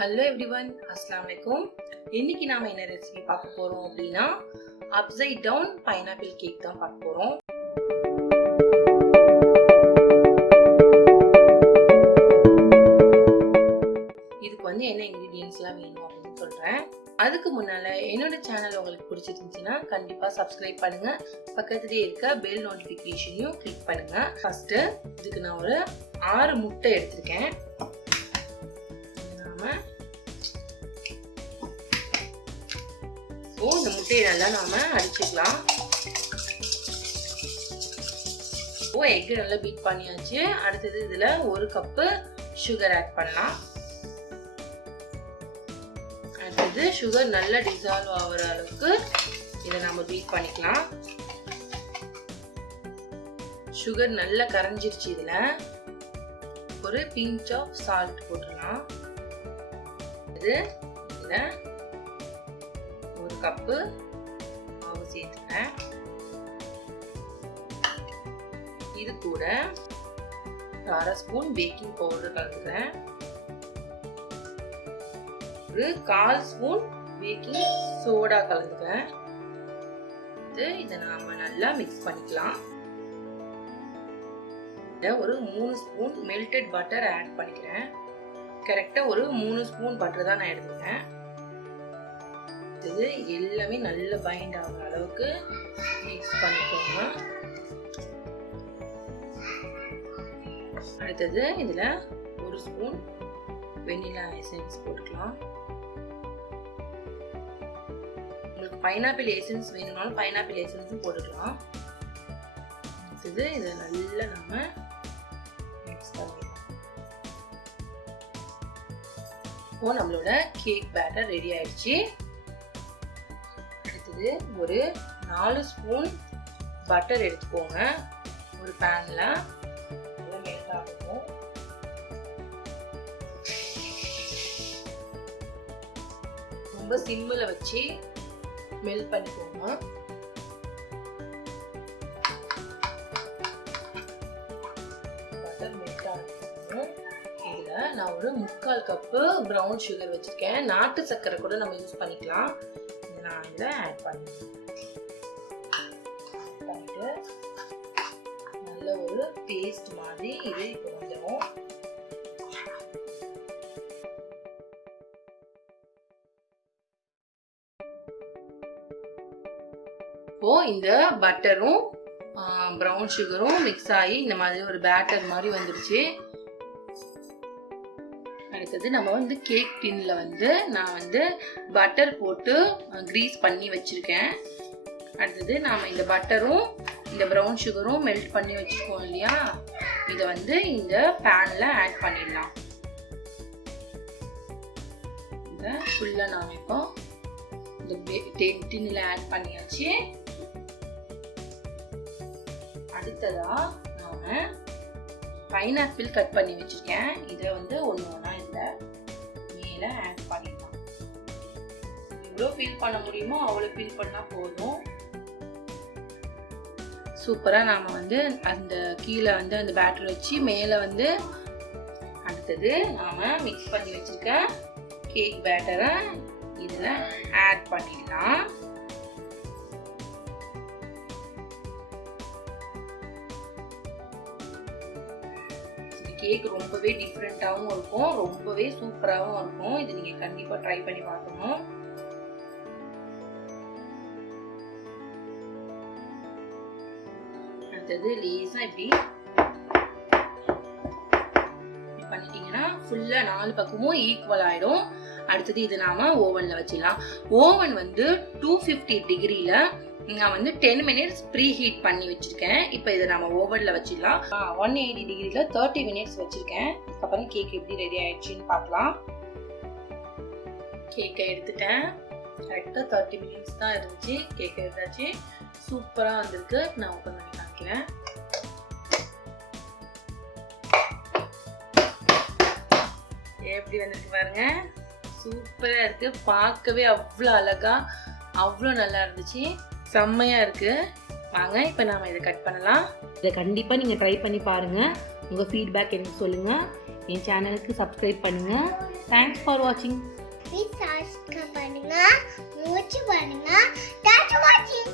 Hello everyone, அஸ்ஸலாமு அலைக்கும். இன்னைக்கு நாம என்ன ரெசிபி பார்க்க போறோம் அப்படின்னா அப்சைட் டவுன் பைனாப்பிள் கேக் தான் பார்க்க போறோம். இதுக்கு வந்து என்ன இன்கிரிடியன்ஸ்லாம் வேணும் அப்படின்னு சொல்றேன். அதுக்கு முன்னால என்னோட சேனல் உங்களுக்கு பிடிச்சிருந்துச்சுன்னா கண்டிப்பா சப்ஸ்கிரைப் பண்ணுங்க. பக்கத்துலேயே இருக்க பெல் நோட்டிஃபிகேஷனையும் கிளிக் பண்ணுங்க. ஃபர்ஸ்ட் இதுக்கு நான் ஒரு 6 முட்டை எடுத்திருக்கேன். இந்த முட்டையை நல்லா நாம அடிச்சுக்கலாம். எக் நல்லா பீட் பண்ணியாச்சு. அடுத்தது இதுல 1 கப்பு சுகர் ஆட் பண்ணலாம். அடுத்தது சுகர் நல்லா டிசால்வ் ஆகிற அளவுக்கு இதை நம்ம பீட் பண்ணிக்கலாம். சுகர் நல்லா கரைஞ்சிருச்சு. இதுல ஒரு பிஞ்ச் ஆஃப் சால்ட் போட்டுடலாம். இதுல 1 கப்பு மாவு சேர்த்துக்கிறேன். இது கூட 1/2 ஸ்பூன் பேக்கிங் பவுடர் கலந்துக்கிறேன். ஒரு 1/4 ஸ்பூன் பேக்கிங் சோடா கலந்துக்கிறேன். இதை நாம நல்லா மிக்ஸ் பண்ணிக்கலாம். ஒரு 3 ஸ்பூன் மெல்டட் பட்டர் ஆட் பண்ணிக்கிறேன். கரெக்டா ஒரு 3 ஸ்பூன் பட்டர் தான் நான் எடுத்துக்கிறேன். இது எல்லாமே நல்ல பைண்ட் ஆகிற அளவுக்கு மிக்ஸ் பண்ணிக்கோங்க. அடுத்தது இதுல 1 ஸ்பூன் வெனிலா எசன்ஸ் போட்டுக்கலாம். உங்களுக்கு பைனாப்பிள் எசன்ஸ் வேணும்னாலும் பைனாப்பிள் எசன்ஸும் போட்டுக்கலாம். அடுத்தது இதை நல்லா நாம மிக்ஸ் பண்ணிக்கலாம். இப்போ நம்மளோட கேக் பேட்டர் ரெடி ஆயிடுச்சு. ஒரு 4 ஸ்பூன் பட்டர் எடுத்துக்கோங்க. ஒரு பேன்ல மெல்ட் ஆகும். ரொம்ப சிம்மில் வச்சு மெல்ட் பண்ணிக்கோங்க. பட்டர் மெல்ட் ஆகும். இதுல நான் ஒரு 3/4 கப்பு ப்ரௌன் சுகர் வச்சிருக்கேன். நாட்டு சர்க்கரை கூட நம்ம யூஸ் பண்ணிக்கலாம். நான் இதை ஆட் பண்ணிட்டு நல்ல ஒரு பேஸ்ட் மாதிரி இது இப்போ வந்துடும். இப்போ இந்த பட்டரும் ப்ரௌன் சுகரும் மிக்ஸ் ஆகி இந்த மாதிரி ஒரு பேட்டர் மாதிரி வந்துருச்சு. அடுத்தது நம்ம வந்து கேக் டின்ல வந்து நான் பட்டர் போட்டு கிரீஸ் பண்ணி வச்சிருக்கேன். அடுத்தது நாம இந்த பட்டரும் இந்த ப்ரௌன் சுகரும் மெல்ட் பண்ணி வச்சிருக்கோம் இல்லையா, இதை இந்த பேன்ல ஆட் பண்ணிடலாம். இதை ஃபுல்லா நாம இப்போ இந்த டின்ல ஆட் பண்ணியாச்சு. அடுத்ததா நாம பைனாப்பிள் கட் பண்ணி வச்சிருக்கேன். இதை ஒன்று ஒன்றா மேல ஆட் பண்ணிடலாம். எவ்வளோ ஃபில் பண்ண முடியுமோ அவ்வளோ ஃபில் பண்ணா போதும். சூப்பரா நாம அந்த கீழே அந்த பேட்டர் வச்சு மேல அடுத்தது நாம மிக்ஸ் பண்ணி வச்சிருக்க கேக் பேட்டரை இதுல ஆட் பண்ணிடலாம். கேக் ரொம்பவே டிஃப்ரெண்டாகவும் இருக்கும், ரொம்பவே சூப்பராகவும் இருக்கும். இது நீங்க கண்டிப்பா ட்ரை பண்ணி பார்க்கணும். அடுத்தது லேசா இப்படி பண்ணிட்டீங்கன்னா ஃபுல்லா 4 பக்கமும் ஈக்குவல் ஆயிடும். அடுத்தது இது நாம ஓவன்ல வச்சிடலாம். ஓவன் 250 டிகிரில நான் 10 மினிட்ஸ் ப்ரீ ஹீட் பண்ணி வச்சிருக்கேன். இப்போ இதை நம்ம ஓவன்ல வச்சிடலாம். 180 டிகிரில 30 மினிட்ஸ் வச்சிருக்கேன். அப்புறம் கேக் எப்படி ரெடி ஆயிடுச்சுன்னு பார்க்கலாம். கேக்கை எடுத்துட்டேன். கரெக்டா 30 மினிட்ஸ் தான் இருந்துச்சு. கேக் எடுத்தாச்சு. சூப்பரா வந்திருக்கு. நான் ஓபன் பண்ணி காமிக்கிறேன். எப்படி வந்திருக்கு பாருங்க. சூப்பரா இருக்கு. பார்க்கவே அவ்வளோ அழகா அவ்வளோ நல்லா இருந்துச்சு. செம்மையா இருக்கு. வாங்க இப்போ நாம இதை கட் பண்ணலாம். இதை கண்டிப்பா நீங்க ட்ரை பண்ணி பாருங்க. உங்க ஃபீட்பேக் எனக்கு சொல்லுங்க. என் சேனலுக்கு சப்ஸ்கிரைப் பண்ணுங்க. தேங்க்ஸ் ஃபார் வாட்சிங். ப்ளீஸ் சப்ஸ்கிரைப் பண்ணுங்க, மூச்சு பண்ணுங்க. தேங்க்ஸ் ஃபார் வாட்சிங்.